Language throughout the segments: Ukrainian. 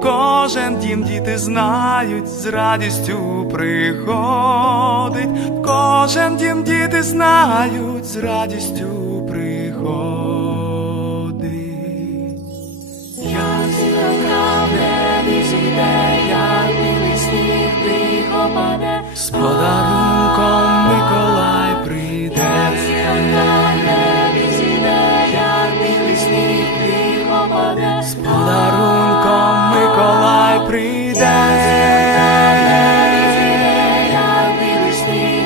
кожен дім діти знають, з радістю приходить, в кожен дім діти знають, з радістю приходить. Як зіронька в небі зійде, як білий сніг тихо паде, Миколай прийде. як білий сніг.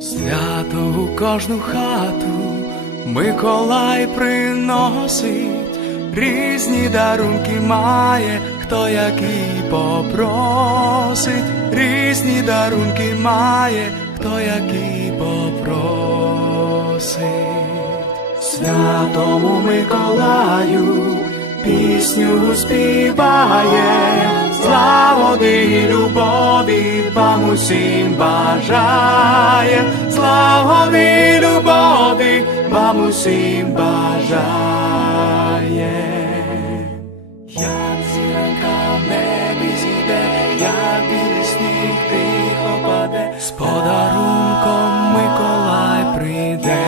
Свято у кожну хату Миколай приносить, різні дарунки має, хто який попросить, різні дарунки має, хто який попросить. Святому Миколаю пісню співає, славоди і любові вам усім бажає, славоди і любові вам усім бажає. Як зіронька в небі зійде, як білий сніг тихо паде, з подарунком Миколай прийде.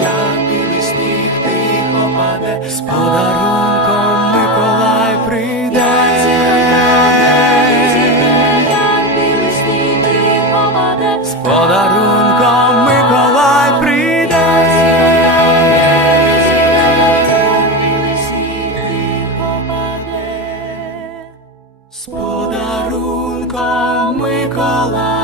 Як білий сніг тихо паде, з подарунком Миколай прийде. Як білий сніг тихо паде, З подарунком З подарунком Миколай